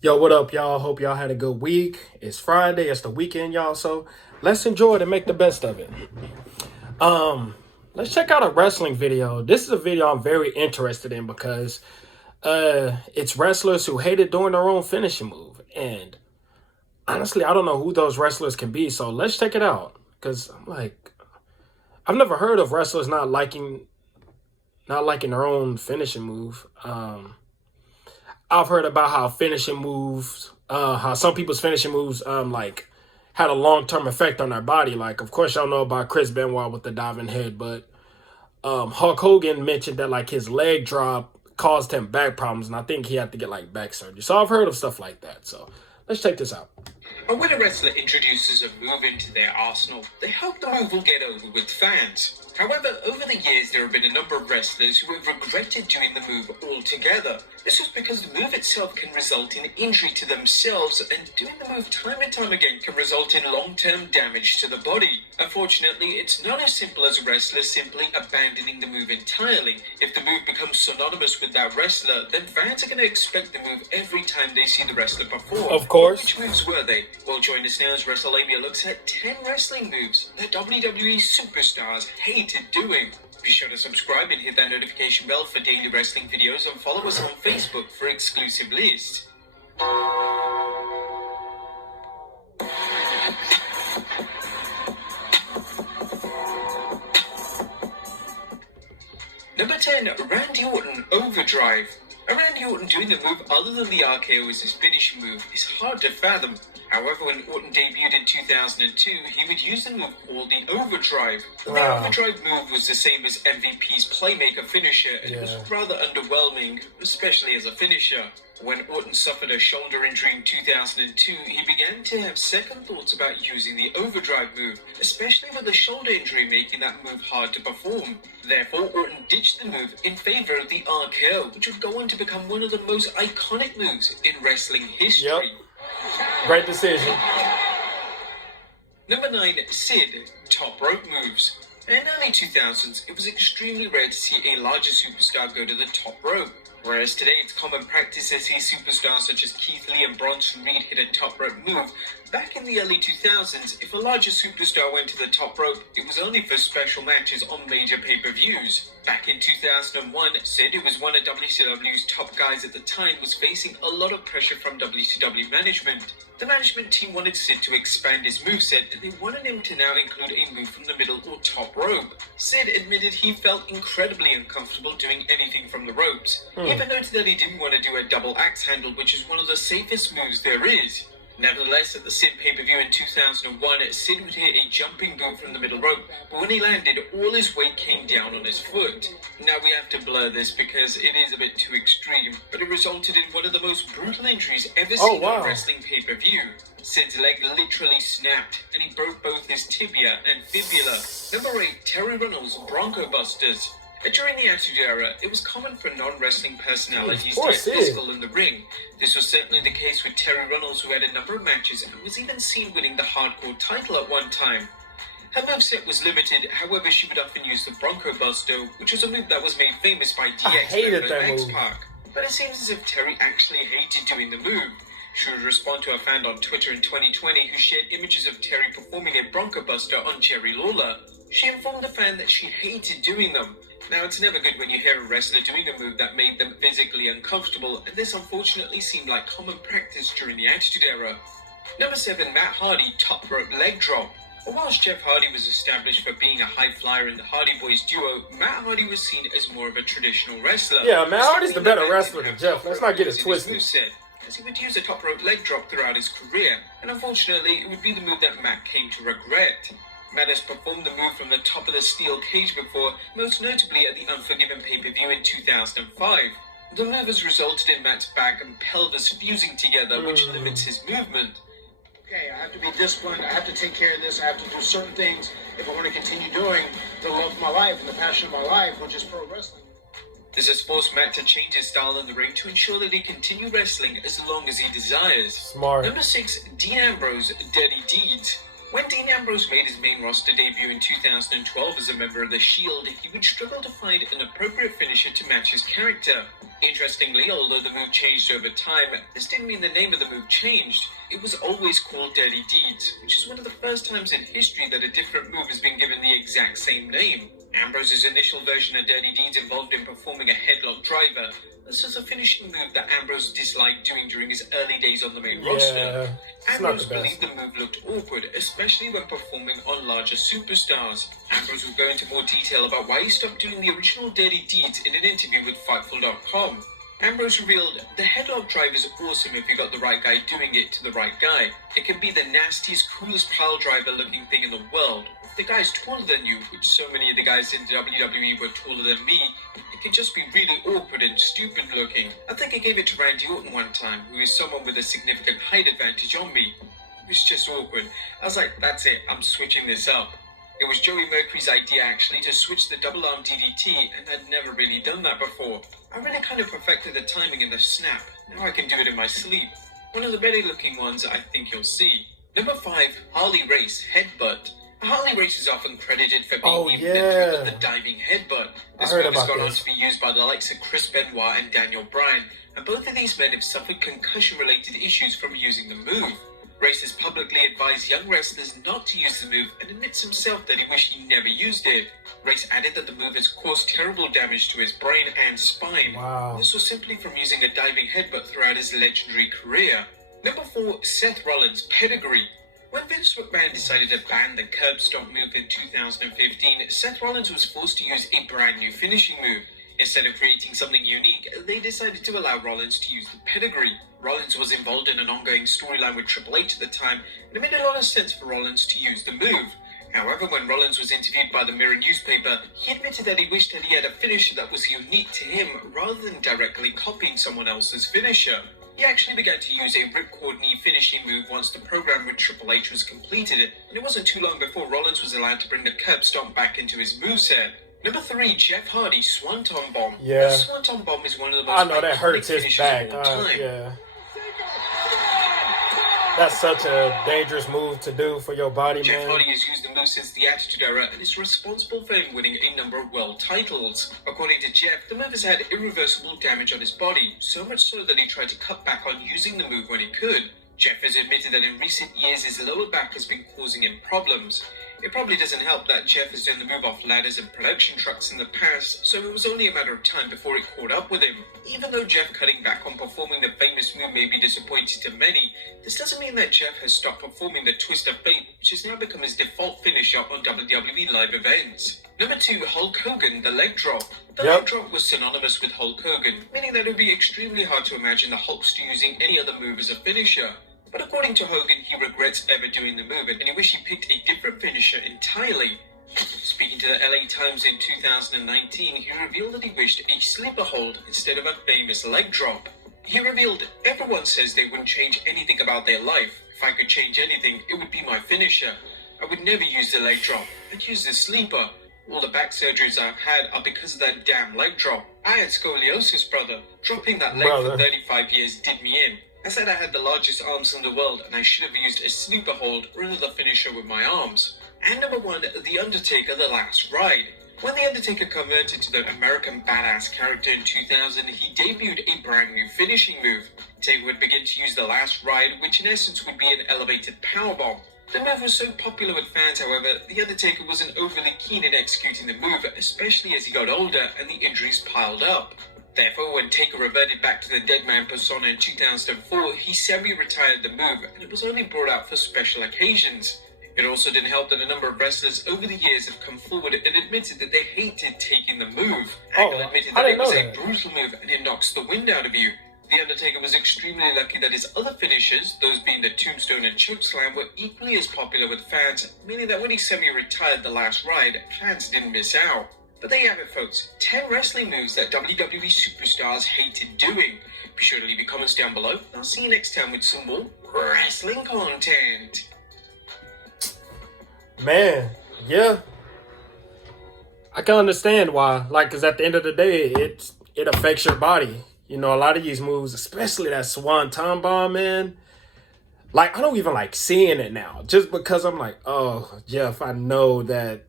Yo, what up, y'all? Hope y'all had a good week. It's Friday. It's the weekend, y'all. So let's enjoy it and make the best of it. Um, let's check out a wrestling video. This is a video I'm very interested in because it's wrestlers who hated doing their own finishing move. And honestly, I don't know who those wrestlers can be. So let's check it out. Because I'm like, I've never heard of wrestlers not liking their own finishing move. I've heard about how some people's finishing moves, like had a long term effect on their body. Like, of course, y'all know about Chris Benoit with the diving head, but Hulk Hogan mentioned that like his leg drop caused him back problems, and I think he had to get like back surgery. So I've heard of stuff like that. So let's check this out. And when a wrestler introduces a move into their arsenal, they hope the move will get over with fans. However, over the years there have been a number of wrestlers who have regretted doing the move altogether. This was because the move itself can result in injury to themselves, and doing the move time and time again can result in long-term damage to the body. Unfortunately, it's not as simple as a wrestler simply abandoning the move entirely. If the move becomes synonymous with that wrestler, then fans are going to expect the move every time they see the wrestler perform. Of course. Which moves were they? Well, join us now as WrestleMania looks at 10 wrestling moves that WWE superstars hated doing. Be sure to subscribe and hit that notification bell for daily wrestling videos, and follow us on Facebook for exclusive lists. Number 10, Randy Orton Overdrive. A Randy Orton doing the move other than the RKO as his finishing move is hard to fathom. However, when Orton debuted in 2002, he would use the move called the Overdrive. The Overdrive move was the same as MVP's Playmaker finisher, and it was rather underwhelming, especially as a finisher. When Orton suffered a shoulder injury in 2002, he began to have second thoughts about using the Overdrive move, especially with the shoulder injury making that move hard to perform. Therefore, Orton ditched the move in favor of the RKO, which would go on to become one of the most iconic moves in wrestling history. Yep. Great decision. Number 9, Sid, top rope moves. In early 2000s, it was extremely rare to see a larger superstar go to the top rope. Whereas today it's common practice to see superstars such as Keith Lee and Bronson Reed hit a top rope move, back in the early 2000s, if a larger superstar went to the top rope, it was only for special matches on major pay-per-views. Back in 2001, Sid, who was one of WCW's top guys at the time, was facing a lot of pressure from WCW management. The management team wanted Sid to expand his moveset, and they wanted him to now include a move from the middle or top rope. Sid admitted he felt incredibly uncomfortable doing anything from the ropes. He even noted that he didn't want to do a double axe handle, which is one of the safest moves there is. Nevertheless, at the Sid pay-per-view in 2001, Sid would hit a jumping boot from the middle rope, but when he landed, all his weight came down on his foot. Now we have to blur this because it is a bit too extreme, but it resulted in one of the most brutal injuries ever seen on a wrestling pay-per-view. Sid's leg literally snapped, and he broke both his tibia and fibula. Number 8, Terry Runnels Bronco Busters. During the Attitude Era, it was common for non-wrestling personalities to get physical in the ring. This was certainly the case with Terry Runnels, who had a number of matches and was even seen winning the Hardcore title at one time. Her moveset was limited, however she would often use the Bronco Buster, which was a move that was made famous by DX and X-Pac. But it seems as if Terry actually hated doing the move. She would respond to a fan on Twitter in 2020 who shared images of Terry performing a Bronco Buster on Jerry Lawler. She informed the fan that she hated doing them. Now, it's never good when you hear a wrestler doing a move that made them physically uncomfortable, and this unfortunately seemed like common practice during the Attitude Era. Number 7, Matt Hardy top rope leg drop. Whilst Jeff Hardy was established for being a high flyer in the Hardy Boys duo, Matt Hardy was seen as more of a traditional wrestler. Yeah, Matt Hardy's the better wrestler than Jeff. Let's not get it twisted. As he would use a top rope leg drop throughout his career, and unfortunately, it would be the move that Matt came to regret. Matt has performed the move from the top of the steel cage before, most notably at the Unforgiven pay-per-view in 2005. The move has resulted in Matt's back and pelvis fusing together, which limits his movement. Okay, I have to be disciplined, I have to take care of this, I have to do certain things if I want to continue doing the love of my life and the passion of my life, which is pro wrestling. This has forced Matt to change his style in the ring to ensure that he continue wrestling as long as he desires. Smart. Number 6, Dean Ambrose Dirty Deeds. When Dean Ambrose made his main roster debut in 2012 as a member of The Shield, he would struggle to find an appropriate finisher to match his character. Interestingly, although the move changed over time, this didn't mean the name of the move changed. It was always called Dirty Deeds, which is one of the first times in history that a different move has been given the exact same name. Ambrose's initial version of Dirty Deeds involved him performing a headlock driver. This was a finishing move that Ambrose disliked doing during his early days on the main roster. Ambrose believed the move looked awkward, especially when performing on larger superstars. Ambrose would go into more detail about why he stopped doing the original Dirty Deeds in an interview with Fightful.com. Ambrose revealed, "The headlock drive is awesome if you got the right guy doing it to the right guy. It can be the nastiest, coolest pile driver looking thing in the world. If the guy's taller than you, which so many of the guys in WWE were taller than me, it can just be really awkward and stupid looking. I think I gave it to Randy Orton one time, who is someone with a significant height advantage on me. It was just awkward. I was like, that's it, I'm switching this up." It was Joey Mercury's idea actually to switch the double arm DDT, and I'd never really done that before. I really kind of perfected the timing and the snap. Now I can do it in my sleep. One of the better looking ones I think you'll see. Number 5, Harley Race Headbutt. Harley Race is often credited for being the diving headbutt. This move has gone on to be used by the likes of Chris Benoit and Daniel Bryan, and both of these men have suffered concussion-related issues from using the move. Race has publicly advised young wrestlers not to use the move and admits himself that he wished he never used it. Race added that the move has caused terrible damage to his brain and spine. This was simply from using a diving headbutt throughout his legendary career. Number 4, Seth Rollins Pedigree. When Vince McMahon decided to ban the curb stomp move in 2015, Seth Rollins was forced to use a brand new finishing move. Instead of creating something unique, they decided to allow Rollins to use the pedigree. Rollins was involved in an ongoing storyline with Triple H at the time, and it made a lot of sense for Rollins to use the move. However, when Rollins was interviewed by the Mirror newspaper, he admitted that he wished that he had a finisher that was unique to him, rather than directly copying someone else's finisher. He actually began to use a ripcord knee finishing move once the program with Triple H was completed, and it wasn't too long before Rollins was allowed to bring the curb stomp back into his moveset. Number 3, Jeff Hardy Swanton Bomb. The Swanton Bomb is one of the most iconic finishes of all time. That's such a dangerous move to do for your body, Jeff Hardy has used the move since the Attitude Era and is responsible for him winning a number of world titles. According to Jeff, the move has had irreversible damage on his body, so much so that he tried to cut back on using the move when he could. Jeff has admitted that in recent years his lower back has been causing him problems. It probably doesn't help that Jeff has done the move off ladders and production trucks in the past, so it was only a matter of time before it caught up with him. Even though Jeff cutting back on performing the famous move may be disappointing to many, this doesn't mean that Jeff has stopped performing the Twist of Fate, which has now become his default finisher on WWE live events. Number 2, Hulk Hogan, the leg drop. The leg drop was synonymous with Hulk Hogan, meaning that it would be extremely hard to imagine the Hulkster using any other move as a finisher. But according to Hogan, he regrets ever doing the move and he wished he picked a different finisher entirely. Speaking to the LA Times in 2019, he revealed that he wished a sleeper hold instead of a famous leg drop. He revealed, "Everyone says they wouldn't change anything about their life. If I could change anything, it would be my finisher. I would never use the leg drop. I'd use the sleeper. All the back surgeries I've had are because of that damn leg drop. I had scoliosis, brother. Dropping that leg for 35 years did me in. I said I had the largest arms in the world and I should have used a sleeper hold or another finisher with my arms." And number 1, The Undertaker, The Last Ride. When The Undertaker converted to the American Badass character in 2000, he debuted a brand new finishing move. Taker would begin to use The Last Ride, which in essence would be an elevated powerbomb. The move was so popular with fans, however, The Undertaker wasn't overly keen in executing the move, especially as he got older and the injuries piled up. Therefore, when Taker reverted back to the Deadman persona in 2004, he semi-retired the move, and it was only brought out for special occasions. It also didn't help that a number of wrestlers over the years have come forward and admitted that they hated taking the move. Angle admitted that it was a brutal move and it knocks the wind out of you. The Undertaker was extremely lucky that his other finishers, those being the Tombstone and Chokeslam, were equally as popular with fans, meaning that when he semi-retired The Last Ride, fans didn't miss out. But there you have it, folks. 10 wrestling moves that WWE superstars hated doing. Be sure to leave your comments down below. And I'll see you next time with some more wrestling content. Man, yeah. I can understand why. Like, because at the end of the day, it affects your body. You know, a lot of these moves, especially that Swanton Bomb, man. Like, I don't even like seeing it now, just because I'm like, oh, Jeff, I know that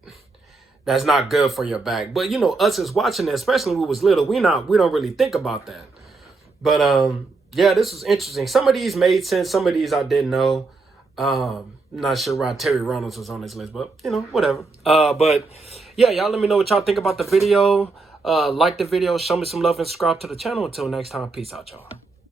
that's not good for your back. But, you know, us as watching it, especially when we was little, we don't really think about that. But, yeah, this was interesting. Some of these made sense. Some of these I didn't know. Not sure why Terry Reynolds was on this list, but, you know, whatever. But, yeah, y'all let me know what y'all think about the video. Like the video, show me some love, and subscribe to the channel. Until next time, peace out, y'all.